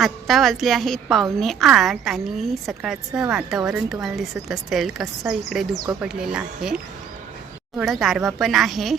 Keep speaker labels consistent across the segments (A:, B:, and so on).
A: आत्ता वाजले आहेत पावणे आठ आणि सकाळचं वातावरण तुम्हाला दिसत असेल कसं इकडे धुकं पडलेलं आहे. थोडं गारवा पण आहे.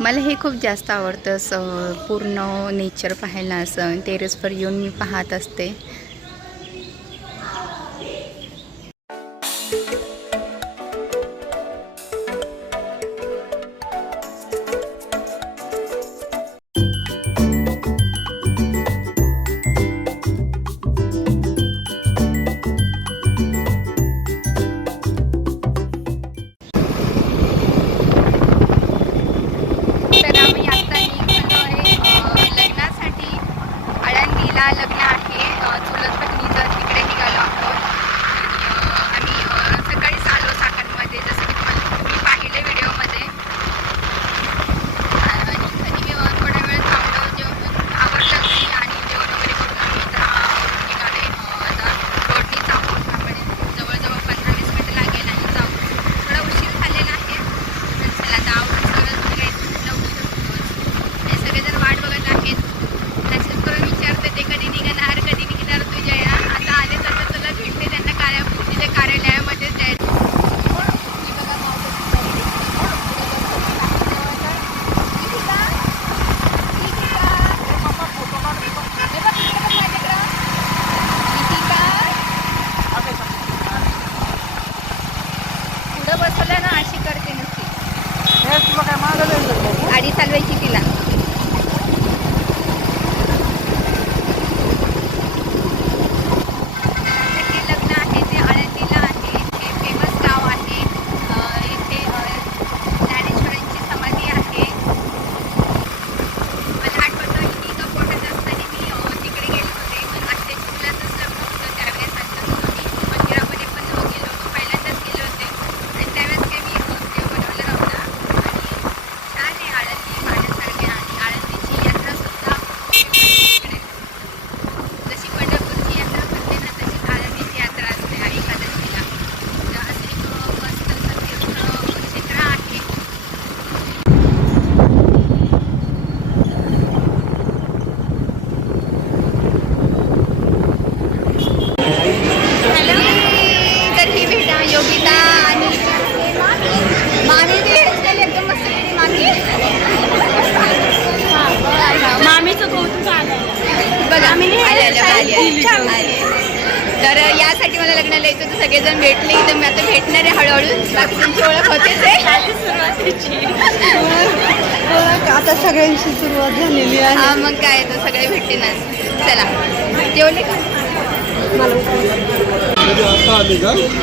A: मला हे खूप जास्त आवडतं असं पूर्ण नेचर पाहायला असं. टेरेसवर येऊन मी पाहत असते. तर यासाठी मला लग्नाला यायचं होतं. सगळेजण भेटले. तर मी आता भेटणार आहे हळूहळू. बाकी तुमची ओळख होतेच आहे
B: सुरुवातीची.
C: आता सगळ्यांची सुरुवात झालेली आहे.
A: हा मग काय तर सगळे भेटते ना. चला. जेवले का?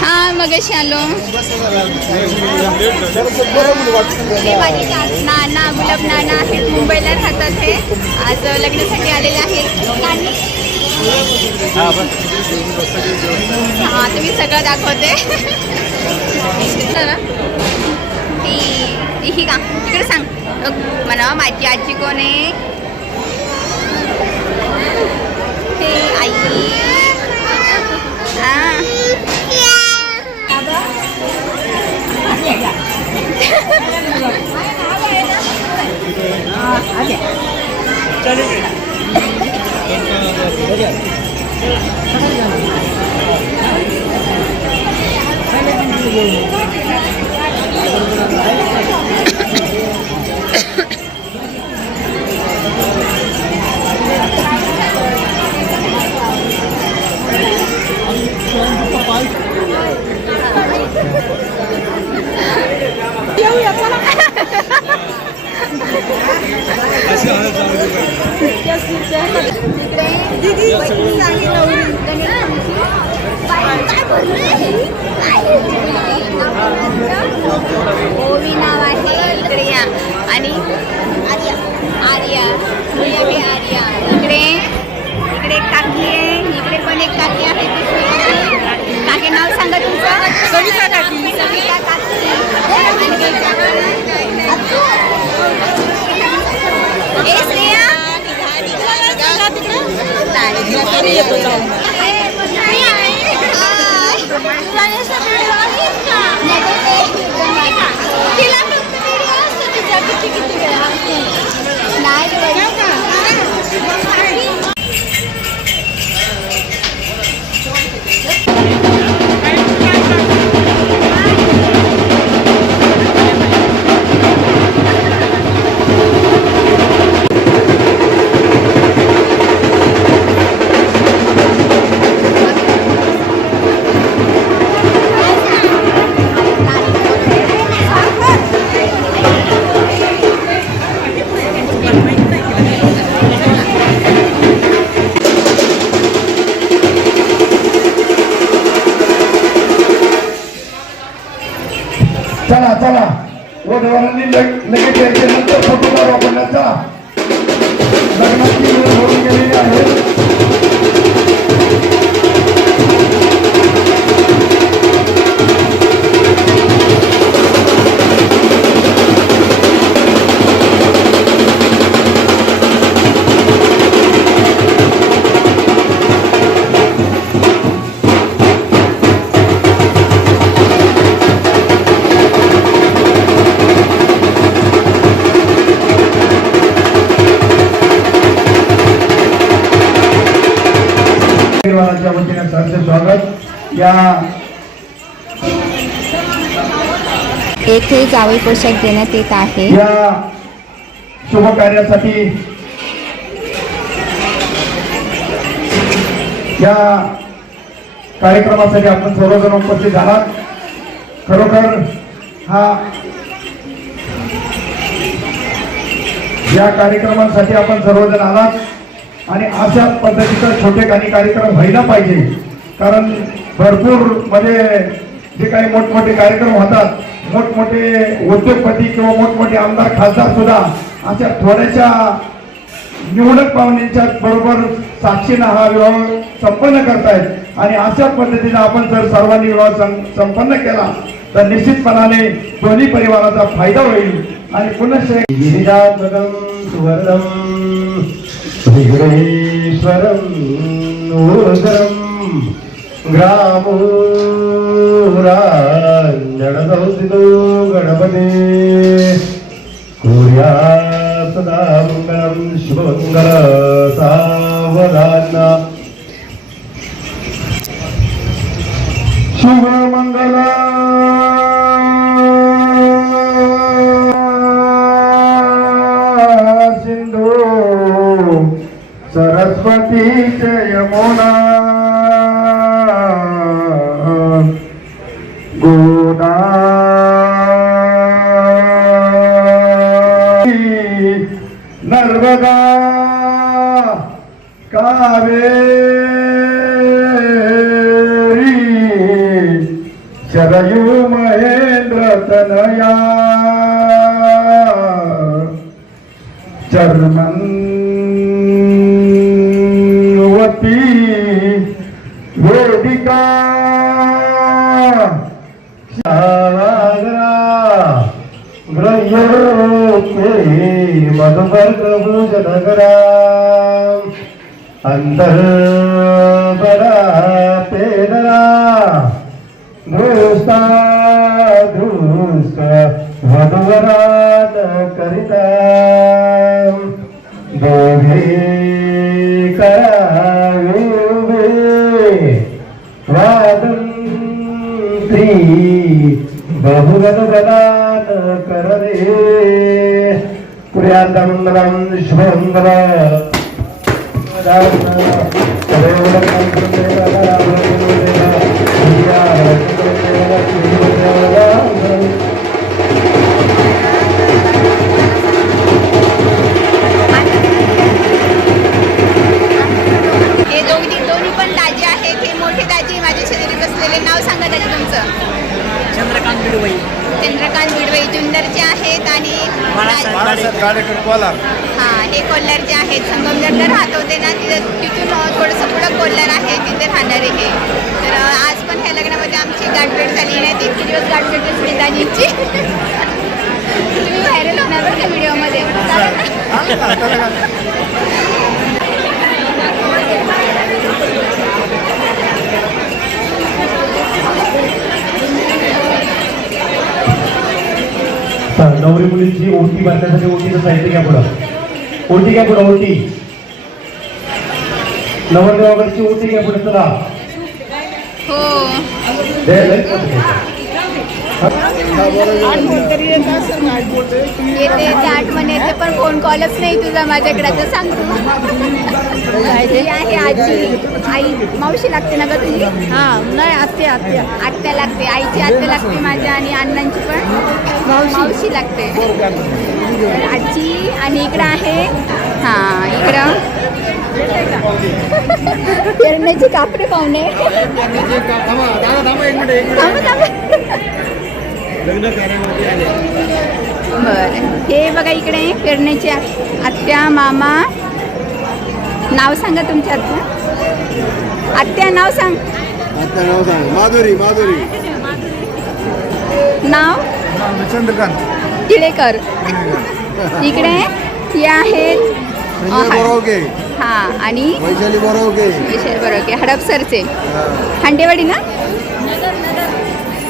A: हा मग आलो. हे माझे नाना गुलाब नाना आहेत मुंबईला राहतात हे. आज लग्नासाठी आलेले आहेत. हा तुम्ही सगळं दाखवते. ती ही का? तिकडे सांग. मला म्हणा माझी आजी कोण आहे? ते आई हा.
C: दीदी आणि नवरी
A: ओवी नाव आहे इकडे या आणि आर्या आर्या मी आर्या इकडे इकडे काकी आहे इकडे पण एक काकी आहे ती श्रेया. काकी नाव सांगा तुमचं
C: सविता काकी.
A: सविता काकी आणि ए श्रेया नाही.
C: आम्ही येतो जाऊन
A: तिला फक्त video
D: परिवाराच्या वतीने सरचे स्वागत. या
A: येथे जावई पोशाख देण्यात येत आहे.
D: या शुभ कार्यासाठी या कार्यक्रमासाठी आपण सर्वजण उपस्थित झालात खरोखर हा या कार्यक्रमासाठी आपण सर्वजण आलात. आणि अशा पद्धतीचा छोटे काही कार्यक्रम व्हायला पाहिजे. कारण भरपूर म्हणजे जे काही मोठमोठे कार्यक्रम होतात मोठमोठे उद्योगपती किंवा मोठमोठे आमदार खासदार सुद्धा अशा थोड्याशा निवडक पाहुण्यांच्या बरोबर साक्षीनं हा विवाह संपन्न करतायत. आणि अशा पद्धतीने आपण जर सर्वांनी विवाह सं- संपन्न केला तर निश्चितपणाने दोन्ही परिवाराचा फायदा होईल. आणि पुनश्च गिरिजात्मकं सुवर्णं विघ्नेश्वरं ऊर्धरं ग्रामोराञ्जनसंस्थितो गणपते। कुर्या सदा मङ्गलं शुभमङ्गल शुभमङ्गला। सरस्वती च यमुना गोदा। नर्मदा। कावेरी। शरयू महेंद्र तनया। शुभमङ्गल
A: गाठभेट असली दाजींची तुम्ही व्हायरल होणार बरं का व्हिडिओमध्ये?
D: नवरी मुलींची ओटी बांधण्यासाठी ओटीचं साहित्य घ्या पुढं. ओटी घ्या पुढं ओटी. नवरदेवाकडची ओटी घ्या पुढे चला.
A: हो. येते ते आठवण येते पण फोन कॉलच नाही तुझा माझ्याकडे तर सांग तू. ही आहे आजी. आई मावशी लागते ना ग तुझी?
C: हा नाही आत्या आत्या.
A: आत्या लागते आईची आत्या लागते माझ्या आणि अण्णांची पण. मावशी. लागते. आजी आणि इकडं आहे. हा इकडं. करण्याची कापडे पाहुणे. थांबा, थांबा. बरं. हे बघा इकडे पेरण्याची आ- आत्या मामा. नाव सांगा तुमच्या आत्या. आत्या नाव सांग.
E: आता नाव सांग. माधुरी माधुरी.
A: नाव?
E: चंद्रकांत.
A: टिळेकर. इकडे हे आहेत. हा. आणि?
E: वैशाली बोरावके.
A: विशेष बरोबर की हडपसरचे हांडेवाडी ना?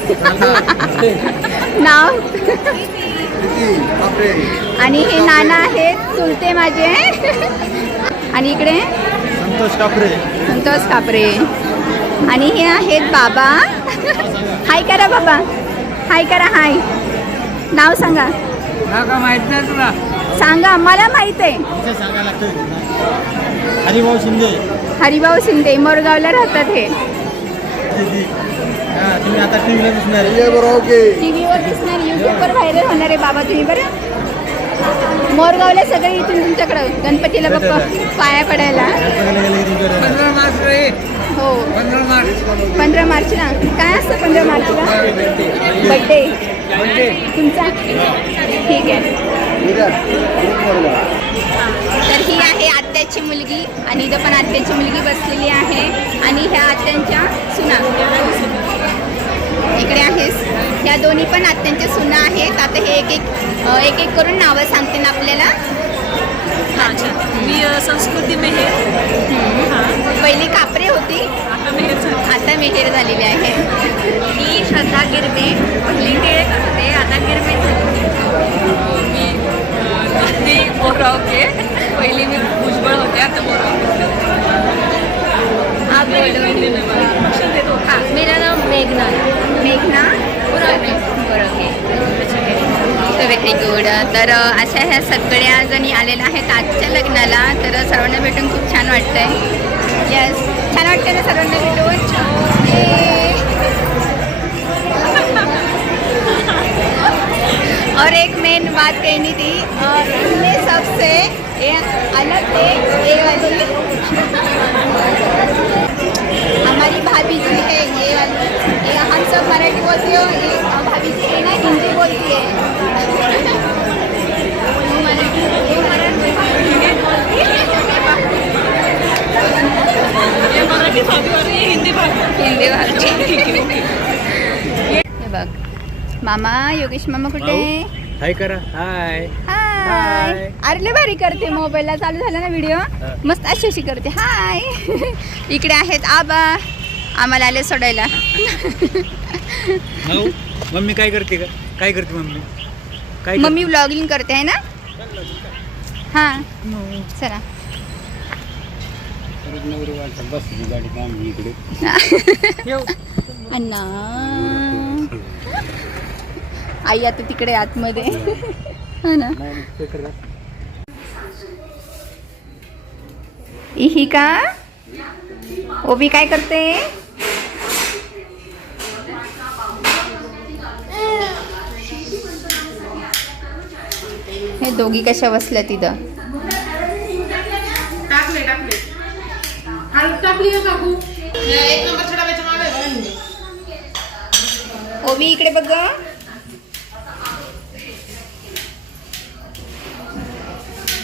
A: नाव? आणि हे नाना आहेत चुलते माझे. आणि इकडे?
E: संतोष कापरे.
A: संतोष कापरे. आणि हे आहेत बाबा. हाय करा बाबा. हाय करा हाय. नाव सांगा.
E: माहीत नाही तुला.
A: सांगा मला माहीत आहे.
E: सांगायला हरिभाऊ शिंदे.
A: हरिभाऊ शिंदे मोरगावला राहतात हे.
E: तुम्ही आता टीव्हीला दिसणार संजय बोरावके
A: टी व्हीवर दिसणार युट्यूबवर व्हायरल होणार आहे बाबा तुम्ही बरं? मोरगावला सगळे इथून तुमच्याकडं गणपतीला बाप्पा पाया पडायला. हो. पंधरा मार्चला काय असतं पंधरा मार्चला? बड्डे तुमचा? ठीक आहे. ही. आहे आत्याची मुलगी आणि इथं पण आत्याची मुलगी बसलेली आहे आणि ह्या आत्यांच्या सुना. इकडे आहेस. ह्या दोन्ही पण आत्यांच्या सुना आहेत. आता हे एक एक एक एक करून नावं सांगते ना आपल्याला
B: अच्छा. मी संस्कृती मेहेर. हां.
A: पहिली कापरे होती.
B: आता मेहेर झाली.
A: आता मेहेर झालेली आहे.
B: मी श्रद्धा गिरमे. पहिली टिळेकर होते. आता गिरमे झाली. निधी बोरावके पहिली मी भुजबळ होते आता बोरावके मेरा नाम मेघना.
A: मेघना?
B: बोरावके.
A: Very good. तर अशा ह्या सगळ्या जणी आलेल्या आहेत आजच्या लग्नाला. तर सर्वांना भेटून खूप छान वाटतंय. येस छान वाटतंय ना सर्वांना भेटून. और एक मेन बात कहनी थी इनमें सबसे ये अलग थे ये वाली। हमारी भाभी जी है ये वाली। ये हम सब मराठी बोलती हो ये भाभी जी है ना हिंदी बोलती है।
B: हिंदी
A: हिंदी भाषा बघ मामा योगेश मामा कुठे
E: हाय करा हाय
A: हाय. अरे लय भारी करते. मोबाईलला चालू झाला ना व्हिडिओ मस्त अशी अशी करते. हाय इकडे आहेत आबा. आम्हाला आले सोडायला.
E: मम्मी काय करते का? काय करते मम्मी? काय
A: मम्मी व्लॉगिंग करते आहे ना? हां. चला. अण्णा. आई आता तिकडे आतमध्ये. हा ना. ही का? ओबी काय करते? हे दोघी कशा बसल्या तिथं? ओबी इकडे बघ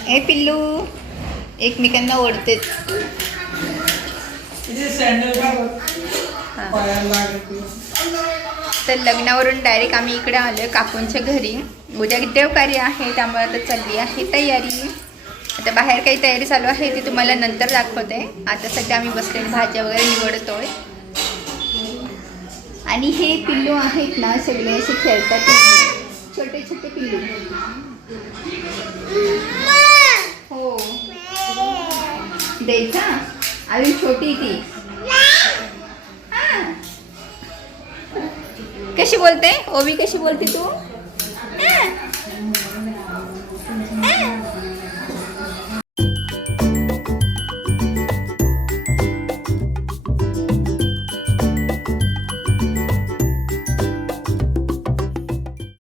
A: ए पिल्लू. एकमेकांना ओढतेच. तर लग्नावरून डायरेक्ट आम्ही इकडे आलो काकूंच्या घरी. उद्या देवकार्य आहे त्यामुळे आता चालली आहे तयारी. आता बाहेर काही तयारी चालू आहे ती तुम्हाला नंतर दाखवते. आता सध्या आम्ही बसलेली भाज्या वगैरे निवडतोय. आणि हे पिल्लू आहेत ना सगळे असे खेळतात. छोटे छोटे पिल्लू हो द्यायचा? अजून छोटी ती. कशी बोलते? ओवी कशी बोलते तू?